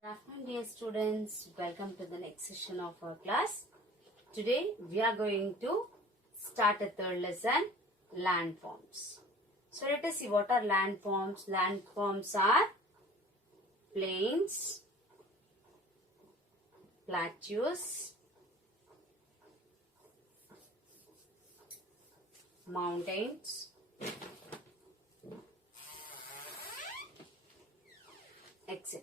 Good afternoon, dear students. Welcome to the next session of our class. Today we are going to start a third lesson, landforms. So let us see what are landforms. Landforms are plains, plateaus, mountains, etc.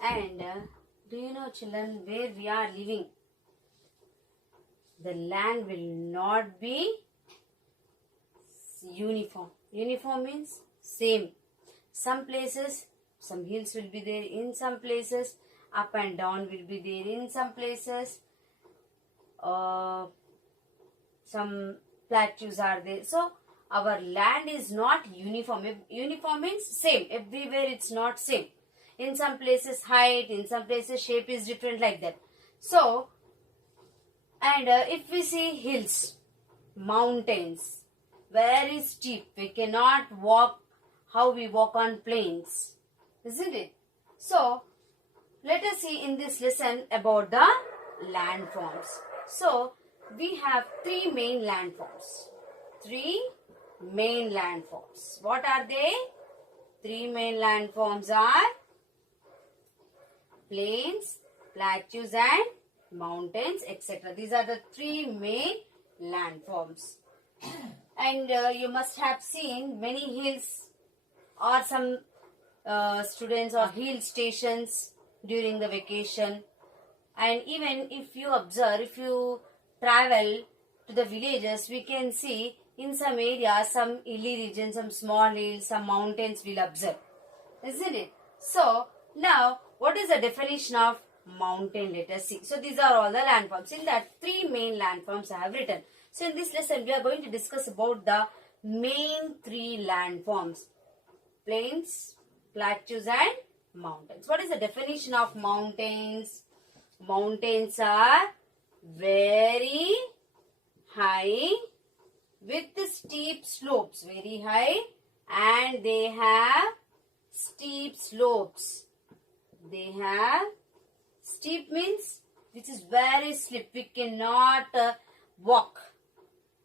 And do you know, children, where we are living, the land will not be uniform. Uniform means same. Some places, some hills will be there. In some places, up and down will be there. In some places, some plateaus are there. So, our land is not uniform. Uniform means same. Everywhere it's not same. In some places height, in some places shape is different, like that. So, and if we see hills, mountains, very steep, we cannot walk how we walk on plains, isn't it? So, let us see in this lesson about the landforms. So, we have three main landforms. Three main landforms. What are they? Three main landforms are plains, plateaus and mountains, etc. These are the three main landforms. And you must have seen many hills or some students or hill stations during the vacation. And even if you observe, if you travel to the villages, we can see in some areas, some hilly regions, some small hills, some mountains we'll observe. Isn't it? So, now, what is the definition of mountain? Let us see. So, these are all the landforms. In that, three main landforms I have written. So, in this lesson, we are going to discuss about the main three landforms. Plains, plateaus and mountains. What is the definition of mountains? Mountains are very high with steep slopes. Very high and they have steep slopes. They have steep means which is very steep. We cannot walk.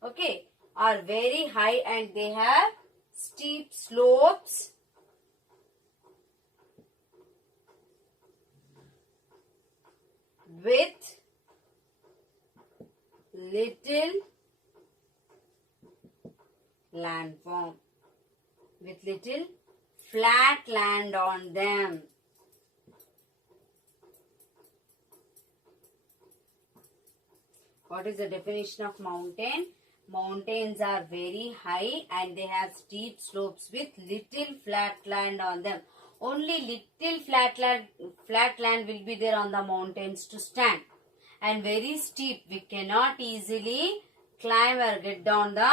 Okay. Are very high and they have steep slopes with little landform. With little flat land on them. What is the definition of mountain? Mountains are very high and they have steep slopes with little flat land on them. Only little flat land will be there on the mountains to stand. And very steep. We cannot easily climb or get down the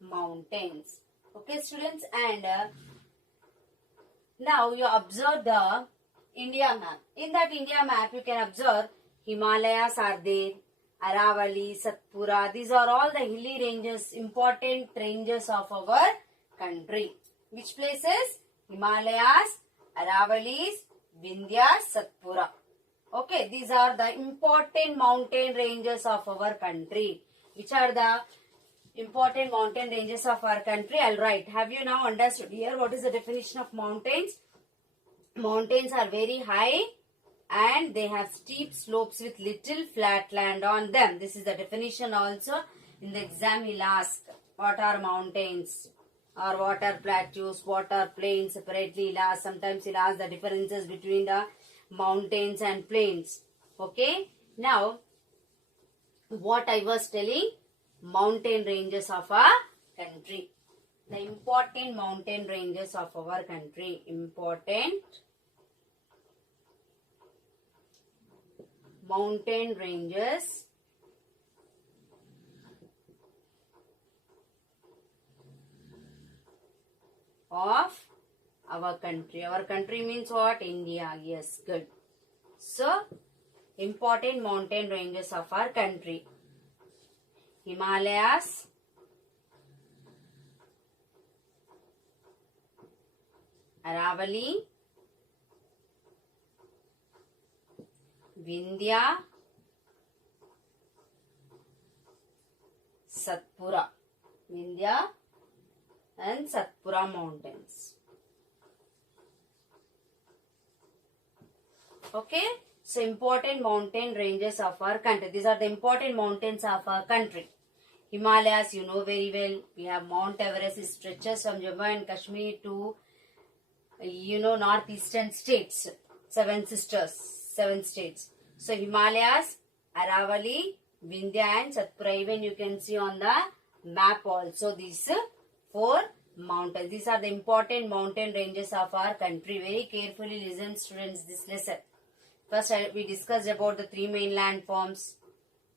mountains. Okay, students? And now you observe the India map. In that India map, you can observe Himalayas are there. Aravalli, Satpura, these are all the hilly ranges, important ranges of our country. Which places? Himalayas, Aravallis, Vindhya, Satpura. Okay, these are the important mountain ranges of our country. Which are the important mountain ranges of our country? I'll write. Have you now understood here what is the definition of mountains? Mountains are very high and they have steep slopes with little flat land on them. This is the definition also. In the exam he'll ask what are mountains or what are plateaus, what are plains. Separately he'll ask. Sometimes he'll ask the differences between the mountains and plains. Okay. Now, what I was telling, mountain ranges of our country. The important mountain ranges of our country. Important mountain ranges of our country. Our country means what? India. Yes, good. So, important mountain ranges of our country. Himalayas, Aravalli, Vindhya, Satpura. Vindhya and Satpura mountains. Okay. So important mountain ranges of our country. These are the important mountains of our country. Himalayas, you know very well. We have Mount Everest. It stretches from Jammu and Kashmir to, northeastern states. Seven states. So Himalayas, Aravalli, Vindhya and Satpura. Even you can see on the map also these 4 mountains. These are the important mountain ranges of our country. Very carefully listen, students, this lesson. First, we discussed about the 3 main landforms.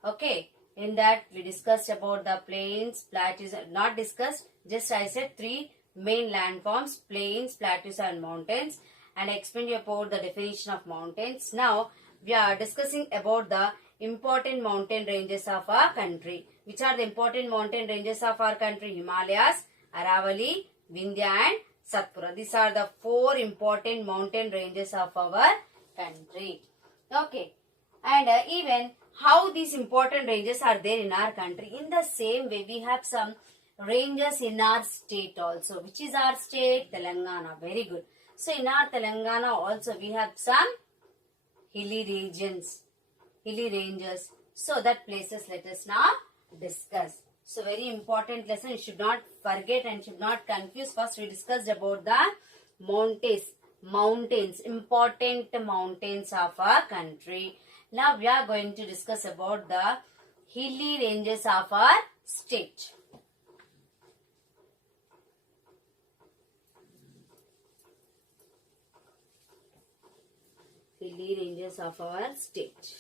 Okay. In that, we discussed about the plains, plateaus. Not discussed, just I said 3 main landforms, plains, plateaus and mountains. And I explained you about the definition of mountains. Now, we are discussing about the important mountain ranges of our country. Which are the important mountain ranges of our country? Himalayas, Aravalli, Vindhya and Satpura. These are the 4 important mountain ranges of our country. Okay. And even how these important ranges are there in our country. In the same way, we have some ranges in our state also. Which is our state? Telangana. Very good. So, in our Telangana also, we have some hilly regions, hilly ranges. So, that places let us now discuss. So, very important lesson. You should not forget and should not confuse. First, we discussed about the mountains, important mountains of our country. Now, we are going to discuss about the hilly ranges of our state. Hilly ranges of our state.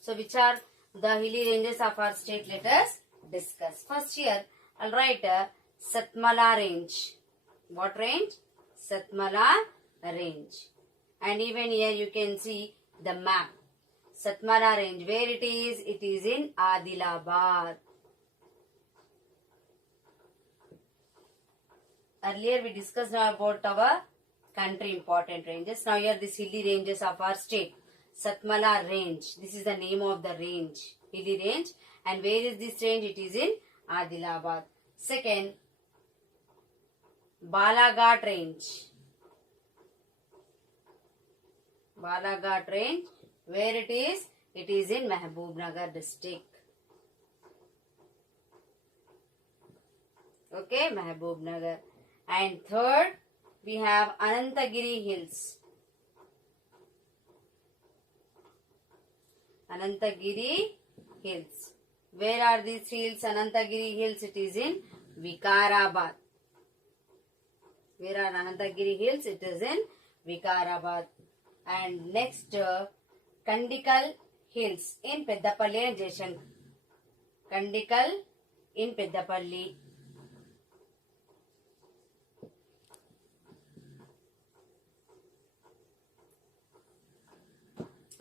So, which are the hilly ranges of our state? Let us discuss. First here, I'll write Satmala range. What range? Satmala range. And even here you can see the map. Satmala range. Where it is? It is in Adilabad. Earlier we discussed now about our country important ranges. Now here this hilly ranges of our state. Satmala range. This is the name of the range. Hilly range. And where is this range? It is in Adilabad. Second, Balaghat range. Balaghat range. Where it is? It is in Mahbubnagar district. Okay, Mahbubnagar. And third, we have Anantagiri Hills. Anantagiri Hills. Where are these hills? Anantagiri Hills. It is in Vikarabad. Where are Anantagiri Hills? It is in Vikarabad. And next, Kandikal Hills in Peddapalli and Jaishankar. Kandikal in Peddapalli.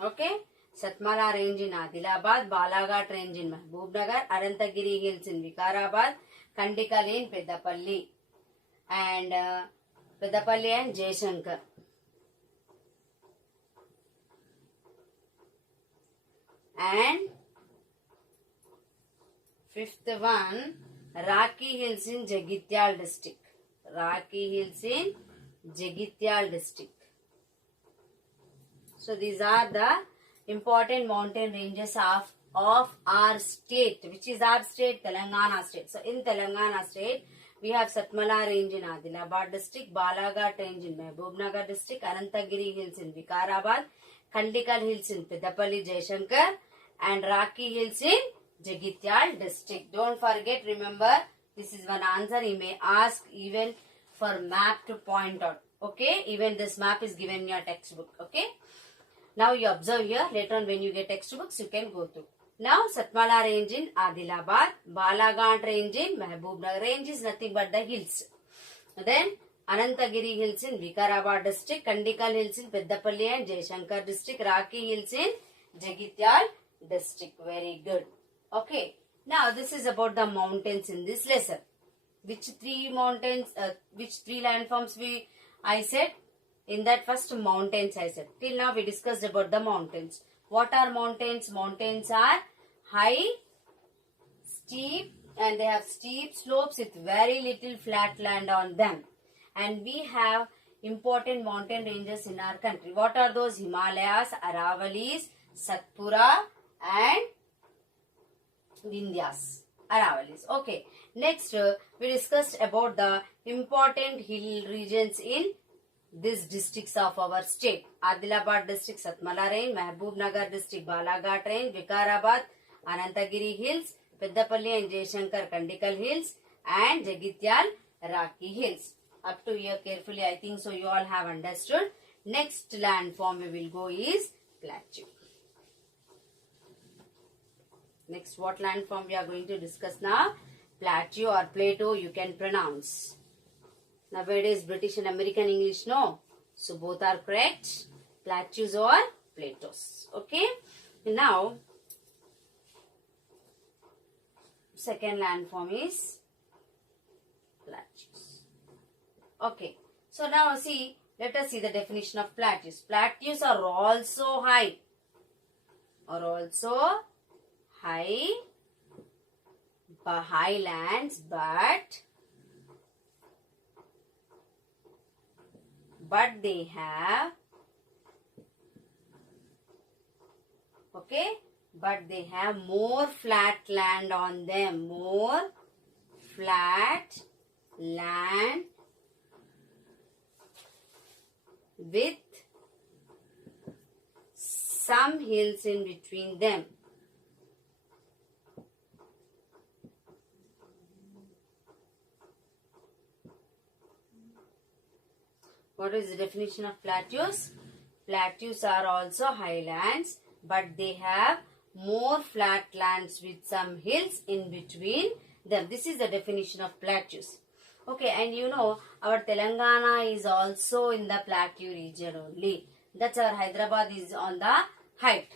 Okay. Satmala range in Adilabad, Balaghat range in Mahbubnagar, Anantagiri Hills in Vikarabad, Kandikal in Peddapalli, and Peddapalli and Jaishankar. And fifth one, Raki Hills in Jagityal district. Raki Hills in Jagityal district. So these are the important mountain ranges of our state. Which is our state? Telangana state. So in Telangana state, we have Satmala range in Adilabad district, Balaghat range in Mahbubnagar district, Anantagiri Hills in Vikarabad, Kandikal Hills in Peddapalli, Jaishankar, and Raki Hills in Jagityal district. Don't forget, remember, this is one answer. He may ask even for map to point out. Okay, even this map is given in your textbook. Okay. Now you observe here, later on when you get textbooks, you can go through. Now Satmala range in Adilabad, Balaghat range in Mahbubnagar. Range is nothing but the hills. Then Anantagiri Hills in Vikarabad district, Kandikal Hills in Peddapalli and Jaishankar district, Raki Hills in Jagityal district. Very good. Okay. Now this is about the mountains in this lesson. Which three mountains, which three landforms I said? In that first mountains I said. Till now we discussed about the mountains. What are mountains? Mountains are high, steep, and they have steep slopes with very little flat land on them. And we have important mountain ranges in our country. What are those? Himalayas, Aravalis, Satpura and Vindhyas. Aravalis. Okay. Next, we discussed about the important hill regions in these districts of our state. Adilabad district, Satmala range, Mahbub Nagar district, Balaghat range, Vikarabad, Anantagiri hills, Peddapalli and Jayashankar Kandikal hills, and Jagityal Raki hills. Up to here carefully, I think so you all have understood. Next landform we will go is plateau. Next, what landform we are going to discuss now? Plateau or plateau, you can pronounce. Nowadays, British and American English, no. So, both are correct. Plateaus or plateaus. Okay. Now, second landform is plateaus. Okay. So, now see, let us see the definition of plateaus. Plateaus are also high. Highlands, but they have, okay, but they have more flat land on them, more flat land with some hills in between them. What is the definition of plateaus? Plateaus are also highlands, but they have more flat lands with some hills in between them. This is the definition of plateaus. Okay, and you know, our Telangana is also in the plateau region only. That's our Hyderabad is on the height.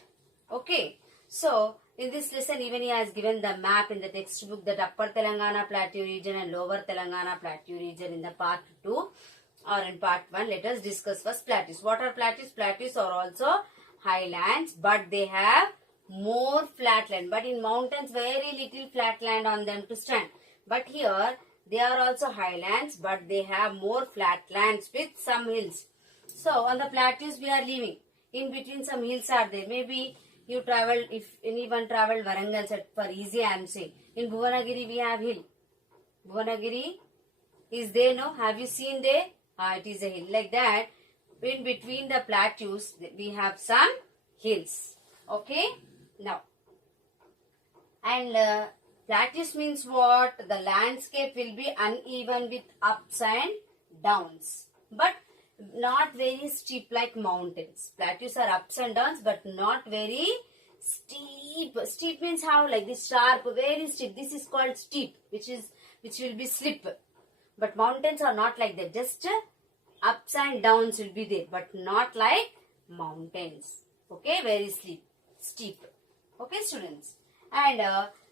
Okay, so in this lesson, even he has given the map in the textbook that Upper Telangana Plateau region and Lower Telangana Plateau region in the part 2. Or in part 1, let us discuss first plateaus. What are plateaus? Plateaus are also highlands, but they have more flat land. But in mountains, very little flat land on them to stand. But here, they are also highlands, but they have more flat lands with some hills. So, on the plateaus we are living. In between some hills are there. Maybe you travel, if anyone traveled Warangal, for easy I am saying. In Bhuvanagiri we have hill. Bhuvanagiri is there, no? Have you seen there? It is a hill. Like that, in between the plateaus, we have some hills. Okay? Now, and plateaus means what? The landscape will be uneven with ups and downs. But not very steep like mountains. Plateaus are ups and downs, but not very steep. Steep means how? Like this sharp, very steep. This is called steep, which will be slip. But mountains are not like that. Just ups and downs will be there. But not like mountains. Okay. Very steep. Okay, students. And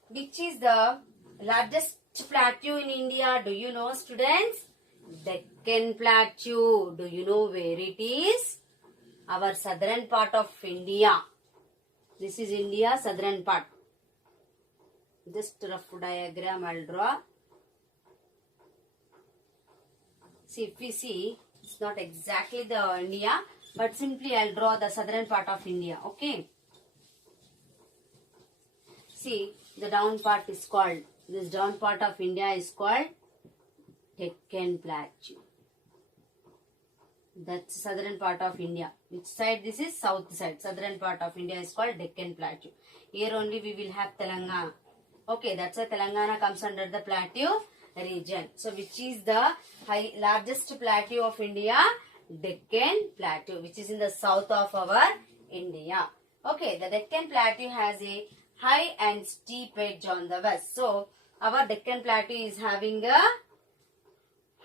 which is the largest plateau in India? Do you know, students? Deccan Plateau. Do you know where it is? Our southern part of India. This is India, southern part. Just rough diagram I'll draw. See, if we see, it's not exactly the India, but simply I'll draw the southern part of India. Okay. See, the down part is called, this down part of India is called Deccan Plateau. That's southern part of India. Which side? This is south side. Southern part of India is called Deccan Plateau. Here only we will have Telangana. Okay, that's why Telangana comes under the plateau region. So, which is the largest plateau of India? Deccan Plateau, which is in the south of our India. Okay, the Deccan Plateau has a high and steep edge on the west. So, our Deccan Plateau is having a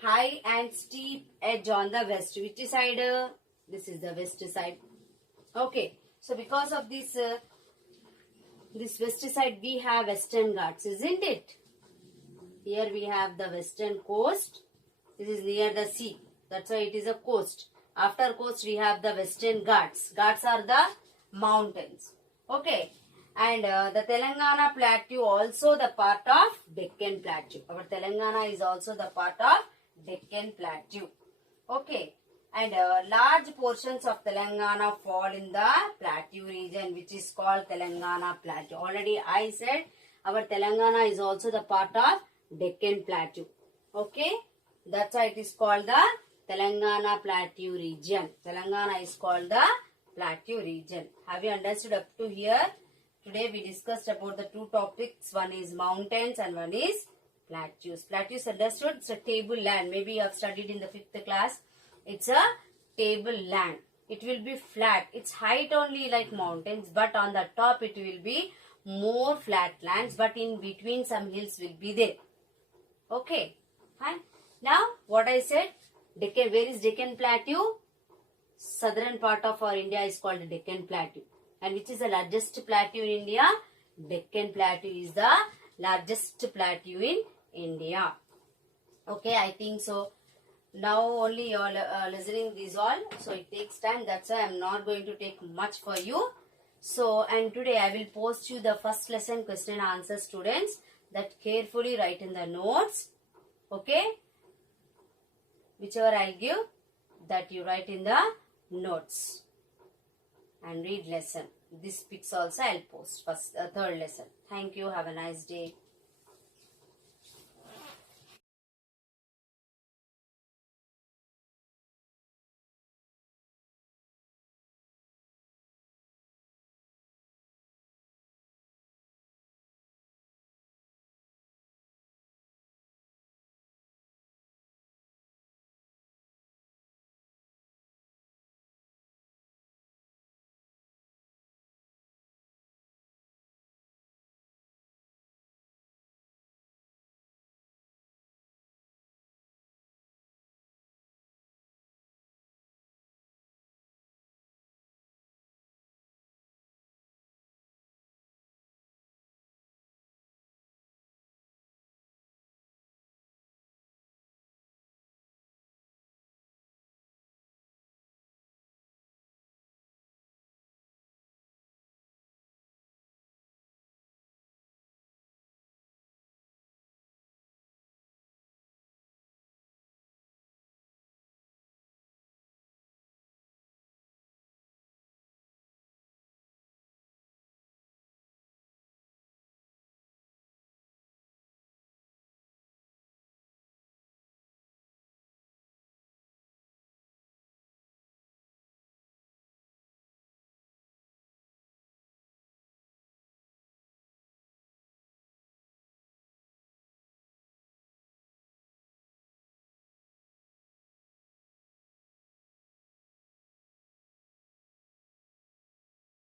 high and steep edge on the west. Which side? This is the west side. Okay, so because of this, this west side we have Western Ghats, isn't it? Here we have the western coast. This is near the sea. That's why it is a coast. After coast we have the Western Ghats. Ghats are the mountains. Okay. And the Telangana Plateau also the part of Deccan Plateau. Our Telangana is also the part of Deccan Plateau. Okay. And large portions of Telangana fall in the Plateau region, which is called Telangana Plateau. Already I said our Telangana is also the part of Deccan Plateau. Okay. That's why it is called the Telangana Plateau region. Telangana is called the Plateau region. Have you understood up to here? Today we discussed about the two topics. One is mountains and one is plateaus. Plateaus understood? It's a table land. Maybe you have studied in the 5th class. It's a table land. It will be flat. Its height only like mountains, but on the top it will be more flat lands, but in between some hills will be there. Okay, fine. Now, what I said, Deccan, where is Deccan Plateau? Southern part of our India is called Deccan Plateau. And which is the largest plateau in India? Deccan Plateau is the largest plateau in India. Okay, I think so. Now only you are listening these all. So it takes time. That's why I am not going to take much for you. So, and today I will post you the first lesson question and answer, students. That carefully write in the notes. Okay. Whichever I'll give, that you write in the notes and read lesson. This pics also I'll post first, third lesson. Thank you. Have a nice day.